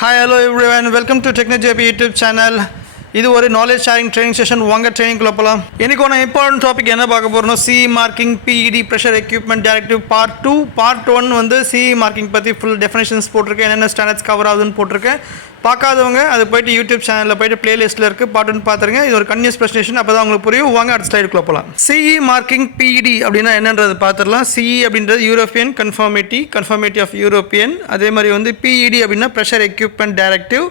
Hi, hello everyone. Welcome to TechnoJP YouTube channel. இது ஒரு knowledge sharing training session. வாங்க ட்ரைனிங்குள்ள போகலாம். எனக்கு ஒன்று இம்பார்ட்டன்ட் டாபிக் என்ன பார்க்க போகிறோம்னா CE marking PED pressure equipment directive part 2. Part 1 வந்து CE மார்க்கிங் பற்றி ஃபுல் டெஃபினேஷன்ஸ் போட்டிருக்கேன், என்னென்ன ஸ்டாண்டர்ட்ஸ் கவர் ஆகுதுன்னு போட்டிருக்கேன். பார்க்காதவங்க அது போய்ட்டு யூடியூப் சேனலில் போய்ட்டு பிளேலிஸ்ட்டில் இருக்குது, பார்ட் 1 பார்த்துருங்க. இது ஒரு கன்யூஸ் ப்ரெசன்டேஷன், அப்போ தான் உங்களுக்கு புரியும். வாங்க அடுத்த ஸ்லைடுக்குள்ளே போகலாம். CE மார்க்கிங் PED அப்படின்னா என்னன்றது பார்த்துடலாம். CE அப்படின்றது யூரோப்பியன் கன்ஃபர்மேட்டி ஆஃப் யூரோப்பியன். அதே மாதிரி வந்து PED அப்படின்னா ப்ரெஷர் எக்யூப்மெண்ட் டைரக்டிவ்.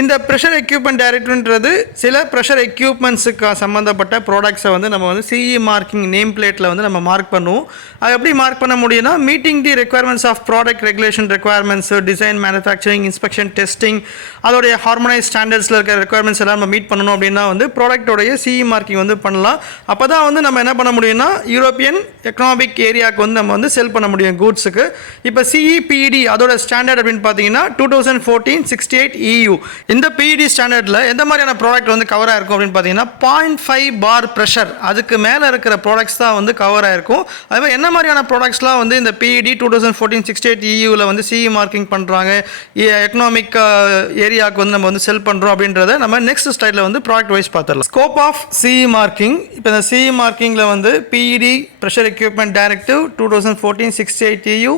இந்த ப்ரெஷர் எக்யூப்மெண்ட் டைரக்டிவ்ன்றது சில ப்ரெஷர் எக்யூப்மெண்ட்ஸுக்கு சம்மந்தப்பட்ட ப்ராடக்ட்ஸை வந்து நம்ம வந்து CE மார்க்கிங் நேம் பிளேட்டில் வந்து நம்ம மார்க் பண்ணுவோம். அது எப்படி மார்க் பண்ண முடியும்னா, meeting the requirements of product regulation requirements, design, manufacturing, inspection, testing, அதோடைய ஹார்மோனைஸ் ஸ்டாண்டர்ட்ஸில் இருக்கிற ரெக்குயர்மெண்ட்ஸ் எல்லாம் நம்ம மீட் பண்ணணும் அப்படின்னா வந்து ப்ராடக்டோடைய CE மார்க்கிங் வந்து பண்ணலாம். அப்போ தான் வந்து நம்ம என்ன பண்ண முடியும்னா, யூரோப்பியன் எக்கனாமிக் ஏரியாவுக்கு வந்து நம்ம வந்து செல் பண்ண முடியும் கூட்ஸுக்கு. இப்போ CEPED அதோட ஸ்டாண்டர்ட் அப்படின்னு பார்த்தீங்கன்னா 2014-68 EU. இந்த PED ஸ்டாண்டர்டில் எந்த மாதிரியான ப்ராடக்ட் வந்து கவர் ஆகிருக்கும் அப்படின்னு பார்த்தீங்கன்னா 0.5 பார் ப்ரெஷர் அதுக்கு மேலே இருக்கிற ப்ராடக்ட்ஸ் தான் வந்து கவர் ஆகிருக்கும். அதே மாதிரி என்ன மாதிரியான ப்ராடக்ட்ஸ்லாம் வந்து இந்த PED 2014-68 EUவில் வந்து CE மார்க்கிங் பண்ணுறாங்க, எக்கனாமிக் ஏரியாவுக்கு வந்து நம்ம வந்து செல் பண்ணுறோம் அப்படின்றத நம்ம நெக்ஸ்ட் ஸ்லைடில் வந்து ப்ராடக்ட் வைஸ் பார்த்துடலாம். Scope of CE marking. இப்போ இந்த CE மார்க்கிங்கில் வந்து PED pressure equipment directive 2014-68 EU.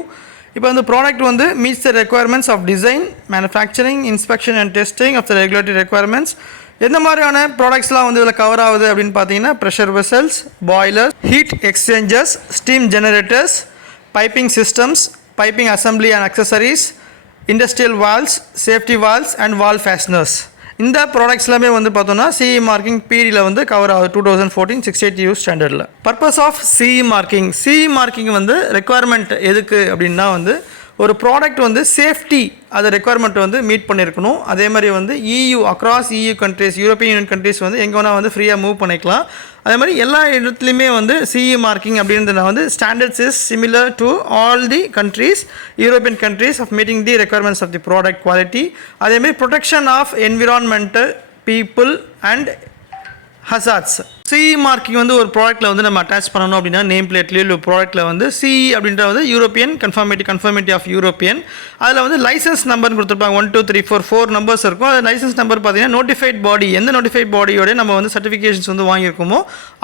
இப்போ வந்து ப்ராடக்ட் வந்து meets the requirements of design, manufacturing, inspection and testing of the regulatory requirements. எந்த மாதிரியான ப்ராடக்ட்ஸ்லாம் வந்து இதில் கவர் ஆகுது அப்படின்னு பார்த்தீங்கன்னா, pressure vessels, boiler, heat exchangers, steam generators, piping systems, piping assembly and accessories, industrial valves, safety valves and valve fasteners. இந்த products எல்லாமே வந்து பார்த்தோம்னா CE மார்க்கிங் PEDயில் வந்து கவர் ஆகுது 2014-68 EU ஸ்டாண்டர்டில். Purpose of CE marking. CE marking வந்து requirement எதுக்கு அப்படின்னா வந்து ஒரு ப்ராடக்ட் வந்து சேஃப்டி அது ரெக்குயர்மெண்ட் வந்து மீட் பண்ணியிருக்கணும். அதே மாதிரி வந்து EU across EU countries, European union countries வந்து எங்கே வேணால் வந்து ஃப்ரீயாக மூவ் பண்ணிக்கலாம். அதே மாதிரி எல்லா இடத்துலையுமே வந்து CE மார்க்கிங் அப்படின்றத வந்து standards is similar to all the countries, European countries of meeting the requirements of the product quality. அதேமாதிரி protection of environmental, people and hazards. CE marking வந்து ஒரு ப்ராடக்ட்டில் வந்து நம்ம அட்டாச் பண்ணணும் அப்படின்னா நேம் பிளேட்லேயோ இல்லை ப்ராடக்ட்டில் வந்து CE அப்படின்றது வந்து யூரோப்பியன் கன்ஃபர்மேட்டி ஆஃப் யூரோப்பியன். அதில் வந்து லைசன்ஸ் நம்பர்னு கொடுத்துருப்பாங்க. 1 2 3 4 4 நம்பர்ஸ் இருக்கும். அது லைசன்ஸ் நம்பர் பார்த்தீங்கன்னா நோட்டிஃபைட் பாடி, எந்த நோட்டிஃபைட் பாடியோட நம்ம வந்து சர்டிஃபிகேஷன்ஸ் வந்து வாங்கியிருக்கோமோ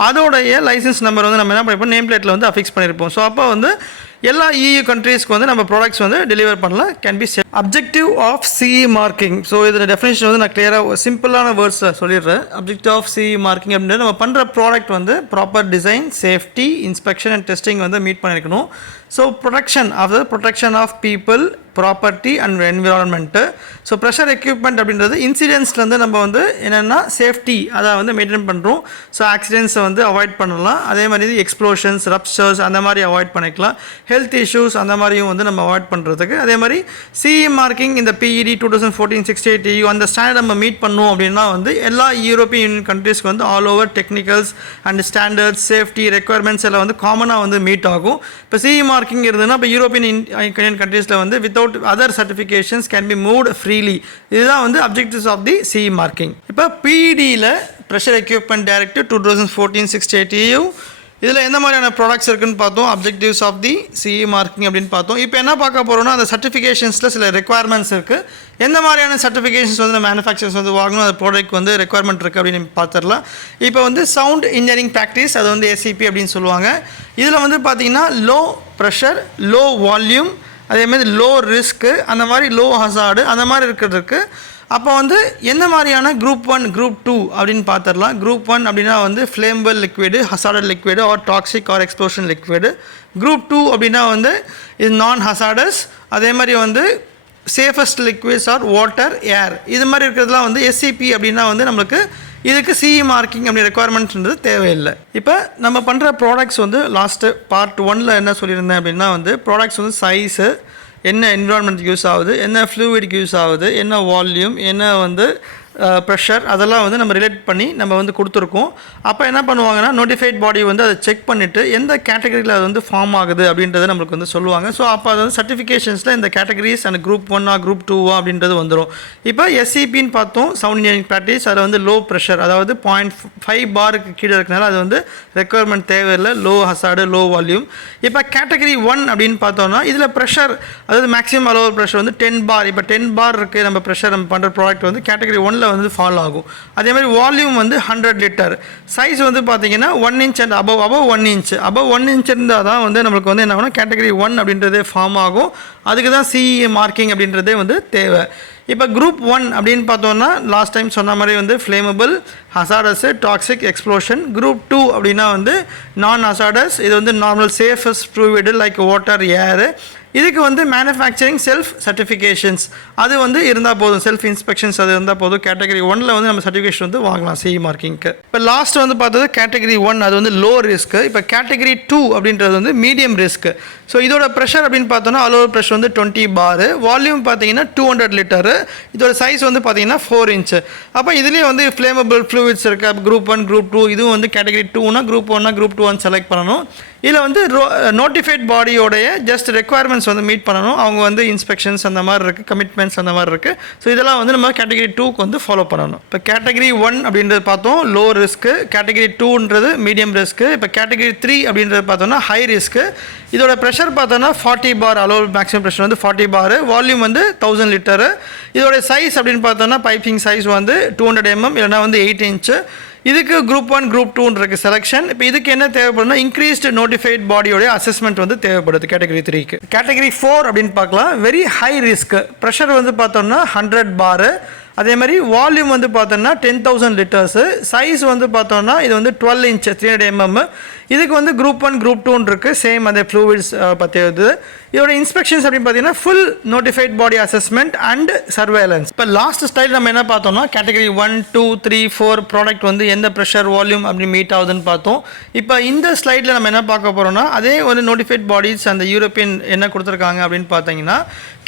அதோடைய லைசன்ஸ் நம்பர் வந்து நம்ம என்ன பண்ணிப்போம், நேம் பிளேட்டில் வந்து அஃபிக்ஸ் பண்ணியிருப்போம். ஸோ அப்போ வந்து எல்லா EU கண்ட்ரீஸ்க்கு வந்து நம்ம ப்ராடக்ட்ஸ் வந்து டெலிவர் பண்ணலாம். Can be said. Objective of CE marking. So இதில் டெஃபினேஷன் வந்து நான் கிளியராக சிம்பிளான வேர்ட்ஸில் சொல்லிடுறேன். அப்ஜெக்டிவ் ஆஃப் CE மார்க்கிங் அப்படின்றது நம்ம பண்ணுற ப்ராடக்ட் வந்து proper design, safety, inspection and testing வந்து மீட் பண்ணியிருக்கணும். So protection of people, property and environment. So pressure equipment அப்படின்றது இன்சிடென்ட்ஸ்லேருந்து நம்ம வந்து என்னென்னா சேஃப்டி அதை வந்து மெயின்டைன் பண்ணுறோம். ஸோ ஆக்சிடென்ட்ஸை வந்து அவாய்ட் பண்ணலாம். அதே மாதிரி எக்ஸ்ப்ளோஷன்ஸ், ரப்ச்சர்ஸ் அந்த மாதிரி அவாய்ட் பண்ணிக்கலாம். ஹெல்த் இஷ்யூஸ் அந்த மாதிரியும் வந்து நம்ம அவாய்ட் பண்ணுறதுக்கு. அதே மாதிரி CE மார்க்கிங் இந்த PED 2014-68 EU அந்த ஸ்டாண்டர்ட் நம்ம மீட் பண்ணோம் அப்படின்னா வந்து எல்லா யூரோப்பியன் யூனியன் கண்ட்ரீஸ்க்கு வந்து all over technicals and standards, safety requirements எல்லாம் வந்து காமனாக வந்து மீட் ஆகும். இப்போ CE மார்க்கிங் இருந்ததுன்னா இப்போ யூரோப்பியன் யூனியன் கண்ட்ரீஸில் வந்து without other certifications can be moved freely. இதுதான் வந்து objectives of the CE marking. இப்போ PEDயில் ப்ரெஷர் எக்யூப்மெண்ட் டைரக்டிவ் 2014-68 EU இதில் எந்த மாதிரியான ப்ராடக்ட்ஸ் இருக்குன்னு பார்த்தோம். Objectives of the CE marking அப்படின்னு பார்த்தோம். இப்போ என்ன பார்க்க போகிறோம்னா, அந்த சர்டிஃபிகேஷன்ஸில் சில ரெக்குயர்மெண்ட்ஸ் இருக்குது. எந்த மாதிரியான சர்டிஃபிகேஷன்ஸ் வந்து மேனுஃபேக்சர்ஸ் வந்து வாங்கணும், அந்த ப்ராடக்ட் வந்து ரெக்குயர்மெண்ட் இருக்குது அப்படின்னு பார்த்துடலாம். இப்போ வந்து சவுண்ட் இன்ஜினியரிங் ப்ராக்டிஸ், அது வந்து SEP அப்படின்னு சொல்லுவாங்க. இதில் வந்து பார்த்திங்கன்னா லோ ப்ரெஷர், லோ வால்யூம், அதேமாதிரி லோ ரிஸ்க்கு, அந்த மாதிரி லோ ஹசார்டு அந்த மாதிரி இருக்கிறதுக்கு. அப்போ வந்து எந்த மாதிரியான குரூப் 1 குரூப் 2 அப்படின்னு பார்த்துடலாம். குரூப் 1 அப்படின்னா வந்து flammable liquid, hazarded liquid or toxic or explosion liquid. Group 2 அப்படின்னா வந்து இது நான் ஹசார்டஸ். அதே மாதிரி வந்து safest liquids or water, air. இது மாதிரி இருக்கிறதுலாம் வந்து SEP அப்படின்னா வந்து நம்மளுக்கு இதுக்கு CE மார்க்கிங் அப்படி ரெக்குயர்மெண்ட்ன்றது தேவையில்லை. இப்போ நம்ம பண்ணுற ப்ராடக்ட்ஸ் வந்து லாஸ்ட்டு பார்ட் 1ல் என்ன சொல்லியிருந்தேன் அப்படின்னா வந்து ப்ராடக்ட்ஸ் வந்து சைஸு, என்ன என்விரான்மெண்ட்டுக்கு யூஸ் ஆகுது, என்ன ஃப்ளூயிடுக்கு யூஸ் ஆகுது, என்ன வால்யூம், என்ன வந்து ப்ரெஷர் அதெல்லாம் வந்து நம்ம ரிலேட் பண்ணி நம்ம வந்து கொடுத்துருக்கோம். அப்போ என்ன பண்ணுவாங்கன்னா நோட்டிஃபைட் பாடி வந்து அதை செக் பண்ணிவிட்டு எந்த கேட்டகரியில் அது வந்து ஃபார்ம் ஆகுது அப்படின்றத நம்மளுக்கு வந்து சொல்லுவாங்க. ஸோ அப்போ அது வந்து சர்டிஃபிகேஷன்ஸில் இந்த கேட்டகரிஸ் அண்ட் குரூப் 1 குரூப் 2 அப்படின்றது வந்துடும். இப்போ எஸ்சிபின்னு பார்த்தோம், சவுண்ட் இன்ஜினியரிங் ப்ராக்டிஸ். அதில் வந்து லோ ப்ரெஷர், அதாவது 0.5 பாருக்கு கீழே இருக்கனால அது வந்து ரெக்குயர்மெண்ட் தேவையில்லை, லோ ஹசார்டு, லோ வால்யூம். இப்போ கேட்டகரி 1 அப்படின்னு பார்த்தோம்னா இதில் ப்ரெஷர், அதாவது மேக்ஸிமம் அலோவர் ப்ரெஷர் வந்து 10 பார். இப்போ 10 பார் இருக்குது நம்ம ப்ரெஷர் நம்ம பண்ணுற ப்ராடக்ட் வந்து கேட்டகரி 1 வந்து ஃபாலோ ஆகும். அதே மாதிரி வால்யூம் வந்து 100 லிட்டர். சைஸ் வந்து பார்த்தீங்கன்னா 1 inch and above 1 inch. above 1 inch இருந்தால் தான் வந்து நம்மளுக்கு வந்து என்ன ஆகும்னா கேட்டகரி 1 அப்படின்றதே ஃபார்ம் ஆகும். அதுக்கு தான் CE மார்க்கிங் அப்படின்றதே வந்து தேவை. இப்போ குரூப் 1 அப்படின்னு பார்த்தோன்னா லாஸ்ட் டைம் சொன்ன மாதிரி வந்து flammable, hazardous, toxic, explosion. Group 2 அப்படின்னா வந்து நான் ஹசார்டஸ், இது வந்து normal safest fluid like water, air. இதுக்கு வந்து மேனுஃபேக்சரிங் செல்ஃப் சர்டிஃபிகேஷன்ஸ் அது வந்து இருந்தால் போதும், செல்ஃப் இன்ஸ்பெக்ஷன்ஸ் அது இருந்தால் போதும். கேட்டகரி 1 வந்து நம்ம சர்டிஃபிகேஷன் வந்து வாங்கலாம் CE மார்க்கிங்க்கு. இப்போ லாஸ்ட் வந்து பார்த்தது கேட்டகரி 1, அது வந்து லோ ரிஸ்க்கு. இப்போ கேட்டகரி 2 அப்படின்றது வந்து மீடியம் ரிஸ்க்கு. ஸோ இதோட ப்ரெஷர் அப்படின்னு பார்த்தோன்னா அலோவர் ப்ரெஷர் வந்து 20 பார், வால்யூம் பார்த்தீங்கன்னா 200 லிட்டரு, இதோட சைஸ் வந்து பார்த்தீங்கன்னா 4 இன்ச்சு. அப்போ இதுலேயும் வந்து ஃப்ளேமபிள் ஃப்ளூயிட்ஸ் இருக்குது. குரூப் 1 குரூப் 2 இதுவும் வந்து கேட்டகரி 2னா குரூப் 1 குரூப் 2 செலக்ட் பண்ணணும். இதில் வந்து நோட்டிஃபைட் பாடியோடைய ஜஸ்ட் ரெக்குவயர்மெண்ட்ஸ் வந்து மீட் பண்ணணும். அவங்க வந்து இன்ஸ்பெக்ஷன்ஸ் அந்த மாதிரி இருக்குது, கமிட்மெண்ட்ஸ் அந்த மாதிரி இருக்குது. ஸோ இதெல்லாம் வந்து நம்ம கேட்டகரி 2க்கு வந்து ஃபாலோ பண்ணணும். இப்போ கேட்டகரி 1 அப்படின்றது பார்த்தோம் லோ ரிஸ்க்கு, கேட்டகரி 2ன்றது மீடியம் ரிஸ்க்கு. இப்போ கேட்டகரி 3 அப்படின்றது பார்த்தோன்னா ஹை ரிஸ்க்கு. இதோட ப்ரெஷர் பார்த்தோன்னா 40 பார், அலோவ் மேக்ஸிமம் ப்ரெஷர் வந்து 40 பார், வால்யூம் வந்து 1000 லிட்டரு. இதோட சைஸ் அப்படின்னு பார்த்தோன்னா பைப்பிங் சைஸ் வந்து 200 mm இல்லைனா வந்து 8 இன்ச்சு. இதுக்கு குரூப் 1 குரூப் 2 இருக்கு செலெக்ஷன். இப்போ இதுக்கு என்ன தேவைப்படும்னா இன்க்ரீஸ்டு நோட்டிஃபைட் பாடியோடைய அசஸ்மெண்ட் வந்து தேவைப்படுது கேட்டகரி 3க்கு. கேட்டகரி 4 அப்படின்னு பார்க்கலாம், வெரி ஹை ரிஸ்க். ப்ரெஷர் வந்து பார்த்தோம்னா 100 பார், அதே மாதிரி வால்யூம் வந்து பார்த்தோம்னா 10,000 லிட்டர்ஸு. சைஸ் வந்து பார்த்தோம்னா இது வந்து 12 இன்ச் 300 mm. இதுக்கு வந்து குரூப் 1 குரூப் 2 இருக்குது, சேம் அதே ஃப்ளூயிட்ஸ் பற்றி வருது. இதோட இன்ஸ்பெக்ஷன்ஸ் அப்படின்னு பார்த்தீங்கன்னா full notified body assessment and surveillance. இப்போ லாஸ்ட் ஸ்டைல் நம்ம என்ன பார்த்தோம்னா கேட்டகரி 1 2 3 4 ப்ராடக்ட் வந்து எந்த ப்ரெஷர் வால்யூம் அப்படி மீட் ஆகுதுன்னு பார்த்தோம். இப்போ இந்த ஸ்லைடில் நம்ம என்ன பார்க்க போகிறோம்னா அதே ஒரு நோட்டிஃபைட் பாடிஸ் அந்த யூரோப்பியன் என்ன கொடுத்துருக்காங்க அப்படின்னு பார்த்தீங்கன்னா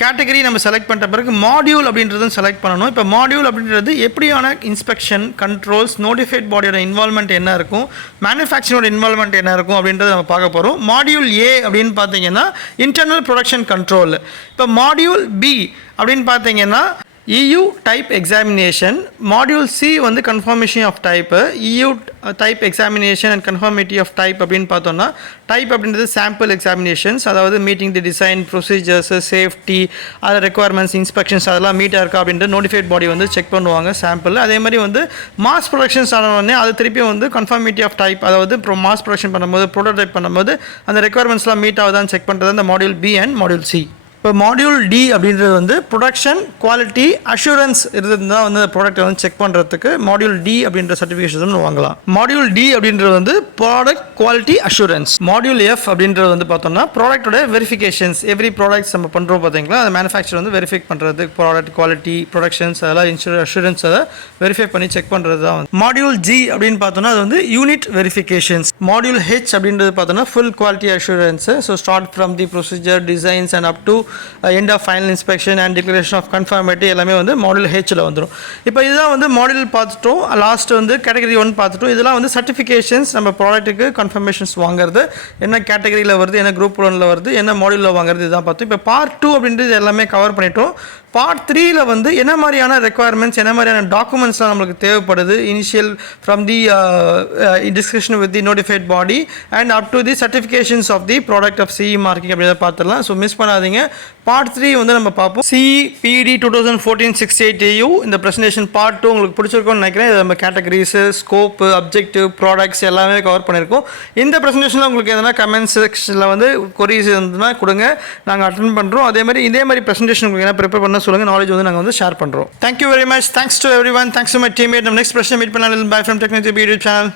கேட்டகரி நம்ம செலக்ட் பண்ணுற பிறகு மாடியூல் அப்படின்றதும் செலக்ட் பண்ணணும். இப்போ மாடியூல் அப்படின்றது எப்படியான இன்ஸ்பெக்ஷன் கண்ட்ரோல்ஸ், நோட்டிஃபைட் பாடியோட இன்வால்மெண்ட் என்ன இருக்கும், மேனுஃபேக்சரோட இன்வால்மெண்ட் என்ன இருக்கும் அப்படின்றத நம்ம பார்க்க போகிறோம். மாடியூல் A அப்படின்னு பார்த்தீங்கன்னா இன்டர்னல் ப்ரொடக்ஷன் கண்ட்ரோல். இப்போ மாடியூல் B அப்படின்னு பார்த்தீங்கன்னா EU type examination. Module C வந்து conformation of type. EU type examination and conformity of type அப்படின்னு பார்த்தோம்னா டைப் அப்படின்றது சாம்பிள் எக்ஸாமினேஷன்ஸ், அதாவது meeting the design procedures, safety, அது ரெக்குவயர்மெண்ட்ஸ், இன்ஸ்பெக்ஷன்ஸ் அதெல்லாம் மீட்டாக இருக்கா அப்படின்ட்டு நோட்டிஃபைட் பாடி வந்து செக் பண்ணுவாங்க சாம்பிள். அதே மாதிரி வந்து மாஸ் ப்ரொடக்ஷன்ஸ் ஆனோடனே அது திருப்பி வந்து கன்ஃபர்மிட்டி ஆஃப் டைப், அதாவது மாஸ் ப்ரொடக்ஷன் பண்ணும்போது ப்ரோட்டோடைப் பண்ணும்போது அந்த ரெக்குவயர்மெண்ட்ஸ்லாம் மீட் ஆகுதான்னு செக் பண்ணுறது அந்த module B and module C. இப்போ மாடியூல் D அப்படின்றது வந்து ப்ரொடக்ஷன் குவாலிட்டி அஷூரன்ஸ் இருந்தால் வந்து அந்த ப்ராடக்ட்டை வந்து செக் பண்ணுறதுக்கு மாடியூல் D அப்படின்ற சர்டிஃபிகேஷன் வாங்கலாம். மாடியூல் D அப்படின்றது வந்து product quality assurance. Module F அப்படின்றது வந்து பார்த்தோம்னா ப்ராடக்டோட வெரிஃபிகேஷன்ஸ். எவ்ரி ப்ராடக்ட்ஸ் நம்ம பண்ணுறோம் பார்த்தீங்களா, அந்த மேனுஃபேக்சர் வந்து வெரிஃபை பண்ணுறது, ப்ராடக்ட் குவாலிட்டி ப்ரொடக்ஷன்ஸ் அதெல்லாம் அஷூரன்ஸ் அதை வெரிஃபை பண்ணி செக் பண்ணுறது தான் வந்து. மாடியூல் G அப்படின்னு பார்த்தோம்னா அது வந்து யூனிட் வெரிஃபிகேஷன்ஸ். மாடியூல் H அப்படின்றது பார்த்தோம்னா full quality assurance. So start from the procedure designs and up to end of final inspection and declaration of conformity எல்லாமே வந்து மாடியூல் Hல வந்துடும். இப்போ இதுதான் வந்து மாடியூல் பார்த்துட்டோம். லாஸ்ட் வந்து கேட்டகரி 1 பார்த்துட்டோம். இதெல்லாம் வந்து சர்டிஃபிகேஷன்ஸ் நம்ம ப்ராடக்ட்டுக்கு கன்ஃபர்மேஷன்ஸ் வாங்குறது, என்ன கேட்டகரியில் வருது, என்ன குரூப் 1ல் வருது, என்ன மாடியூலில் வாங்குறது, இதுதான் பார்த்தோம். இப்போ பார்ட் 2 அப்படின்றது எல்லாமே கவர் பண்ணிட்டோம். பார்ட் 3ல வந்து என்ன மாதிரியான ரெக்குவயர்மெண்ட்ஸ், என்ன மாதிரியான டாக்குமெண்ட்ஸ்லாம் நம்மளுக்கு தேவைப்படுது, initial from the discussion with the notified body and up to the certifications of the product of CE marking அப்படின்றத பார்த்துடலாம். ஸோ மிஸ் பண்ணாதீங்க. பார்ட் 3 வந்து நம்ம பார்ப்போம். CE PD 2014-68 இந்த ப்ரெசன்டேஷன் பார்ட் 2 உங்களுக்கு பிடிச்சிருக்கும்னு நினைக்கிறேன். இது நம்ம கேட்டகரிஸு, ஸ்கோப்பு, அப்ஜெக்டிவ், ப்ராடக்ட்ஸ் எல்லாமே கவர் பண்ணியிருக்கோம். இந்த ப்ரெசன்டேஷனில் உங்களுக்கு எதனா கமெண்ட் செக்ஷனில் வந்து கொரீஸ் இருந்ததுன்னா கொடுங்க, நாங்கள் அட்டென்ட் பண்ணுறோம். அதே மாதிரி ப்ரெசன்டேஷன் உங்களுக்கு என்ன ப்ரிப்பேர் பண்ண சொல்லுங்கள், நாலேஜ் வந்து நாங்கள் வந்து ஷேர் பண்ணுறோம். Thank you very much. Thanks to every one. Thanks to my teammate. நம்ம நெக்ஸ்ட் ப்ரெசன்ட் மீட் பண்ணலாம். By from technology YouTube channel.